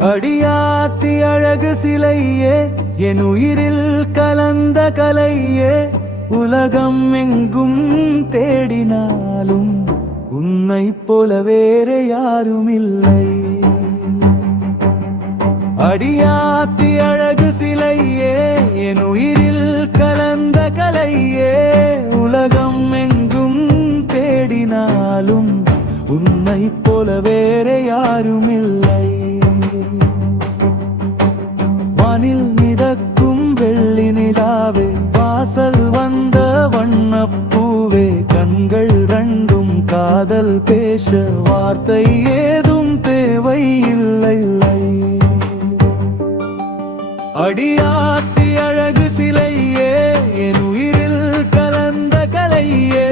அடியாத்தி அழகு சிலையே என் உயிரில் கலந்த கலையே உலகம் எங்கும் தேடினாலும் உன்னை போல வேற யாரும் இல்லை அடியாத்தி அழகு சிலையே என் உயிரில் கலந்த கலையே உலகம் எங்கும் தேடினாலும் உன்னை போல வேற யாரும் இல்லை வானில் மிதக்கும் வெள்ளி நிலாவே வாசல் வந்த வண்ணப்பூவே கண்கள் ரெண்டும் காதல் பேச வார்த்தை ஏதும் தேவை இல்லை அடியாத்தி அழகு சிலையே என் உயிரில் கலந்த கலையே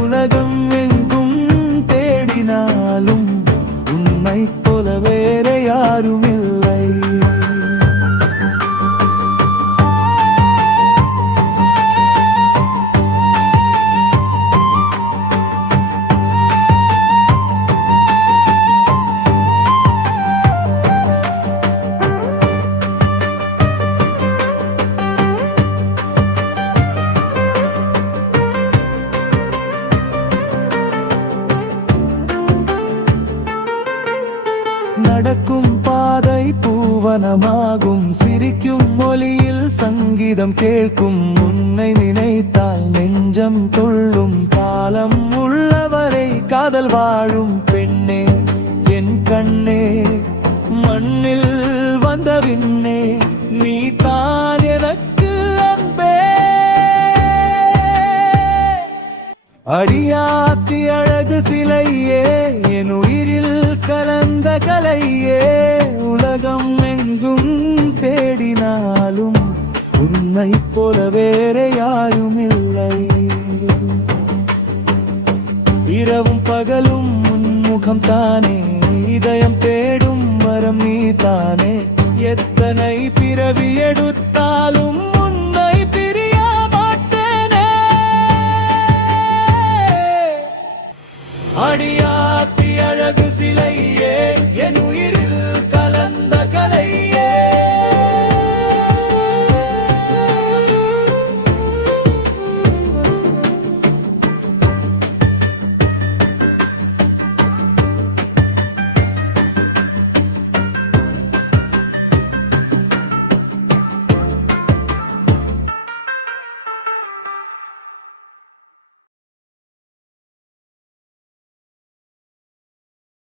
உலகம் எங்கும் தேடினாலும் உன்னை போல வேற யாரும் நடக்கும் பாதை பூவனமாகும். சிரிக்கும் மொழியில் சங்கீதம் கேட்கும். உன்னை நினைத்தால் நெஞ்சம் துள்ளும் காலம் உள்ளவரை காதல் வாழும் பெண்ணே என் கண்ணே. மண்ணில் வந்த விண்ணே நீ தான் எனக்கு அன்பே. அடியாத்தி அழகு சிலையே என் உயிரில் கல கலையே உலகம் எங்கும் தேடினாலும் உன்னை போல வேற யாரும் இல்லை இரவும் பகலும் உன்முகம் தானே இதயம் தேடும் வரம் நீ தானே எத்தனை பிறவி எடுத்தாலும் உன்னை பிரிய மாட்டேனே. அடியா yeah, yeah.